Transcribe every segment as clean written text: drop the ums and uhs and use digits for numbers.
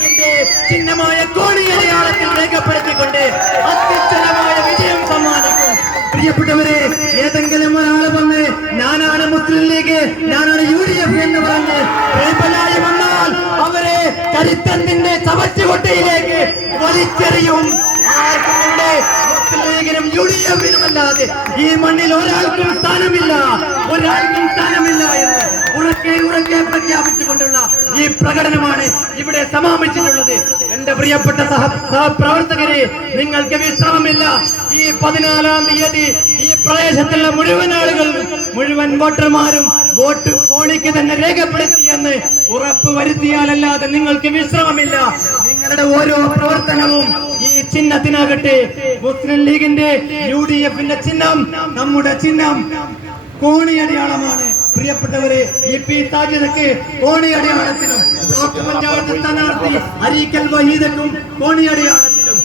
ലീഗിന്റെ ചിഹ്നമായ കോണി അടയാളത്തിൽ രേഖപ്പെടുത്തിക്കൊണ്ട് അത്യുജ്വലമായ വിജയം സമ്മാനിക്കും. പ്രിയപ്പെട്ടവരെ, ഏതെങ്കിലും ഒരാൾ വന്ന് ഞാനാണ് മുസ്ലിം ലീഗ്, ഞാനാണ് UDF എന്ന് പറഞ്ഞ് പ്രബലായി വന്നാൽ അവരെ ചരിത്രത്തിന്റെ ചവറ്റുകൊട്ടയിലേക്ക് വലിച്ചെറിയും. ആർക്കുമുണ്ട് മുസ്ലിം ലീഗിനും UDF-നും അല്ലാതെ ഈ മണ്ണിൽ ഒരാൾക്കും സ്ഥാനമില്ല, ഒരാൾക്കും സ്ഥാനമില്ല എന്ന് ഉറക്കെ ഉറക്കെ പ്രഖ്യാപിച്ചുകൊണ്ടുള്ള ഈ പ്രകടനമാണ് ഇവിടെ സമാപിച്ചിട്ടുള്ളത്. എന്റെ പ്രിയപ്പെട്ട സഹപ്രവർത്തകരെ, നിങ്ങൾക്ക് വിശ്രമമില്ല. ഈ 14-ാം തീയതി ഈ പ്രദേശത്തുള്ള മുഴുവൻ ആളുകളും, മുഴുവൻ വോട്ടർമാരും വോട്ട് കോണിക്ക് തന്നെ രേഖപ്പെടുത്തിയെന്ന് ഉറപ്പ് വരുത്തിയാലല്ലാതെ നിങ്ങൾക്ക് വിശ്രമമില്ല. നിങ്ങളുടെ ഓരോ പ്രവർത്തനവും ഈ ചിഹ്നത്തിനാകട്ടെ. മുസ്ലിം ലീഗിന്റെ UDF-ന്റെ ചിഹ്നം നമ്മുടെ ചിഹ്നം കോണി അടയാളമാണ്. പ്രിയപ്പെട്ടവരെ, EP താജിദക്ക് കോണി അടയാളത്തിലും, ബ്ലോക്ക് പഞ്ചായത്ത് സ്ഥാനാർത്ഥി അരീക്കൽ വഹീദക്കും കോണി അടയാളത്തിലും,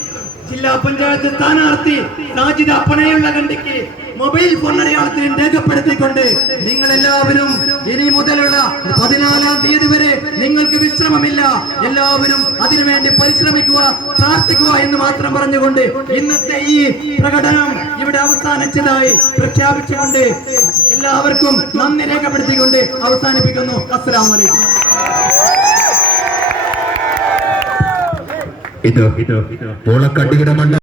ജില്ലാ പഞ്ചായത്ത് സ്ഥാനാർത്ഥി സാജിദ പനയുള്ള കണ്ടിക്ക് മൊബൈൽ ഫോൺ അടയാളത്തിലും രേഖപ്പെടുത്തിക്കൊണ്ട് നിങ്ങൾ എല്ലാവരും ഇനി മുതലുള്ള 14-ാം തീയതി വരെ നിങ്ങൾക്ക് വിശ്രമമില്ല. എല്ലാവരും അതിനുവേണ്ടി പരിശ്രമിക്കുക, പ്രാർത്ഥിക്കുക എന്ന് മാത്രം പറഞ്ഞുകൊണ്ട് ഇന്നത്തെ ഈ പ്രകടനം ഇവിടെ അവസാനിച്ചതായി പ്രഖ്യാപിച്ചുകൊണ്ട് എല്ലാവർക്കും നന്ദി രേഖപ്പെടുത്തിക്കൊണ്ട് അവസാനിപ്പിക്കുന്നു. അസ്സലാമു അലൈക്കും. ഇത് പൂളക്കട്ടിയുടെ മണ്ഡലം.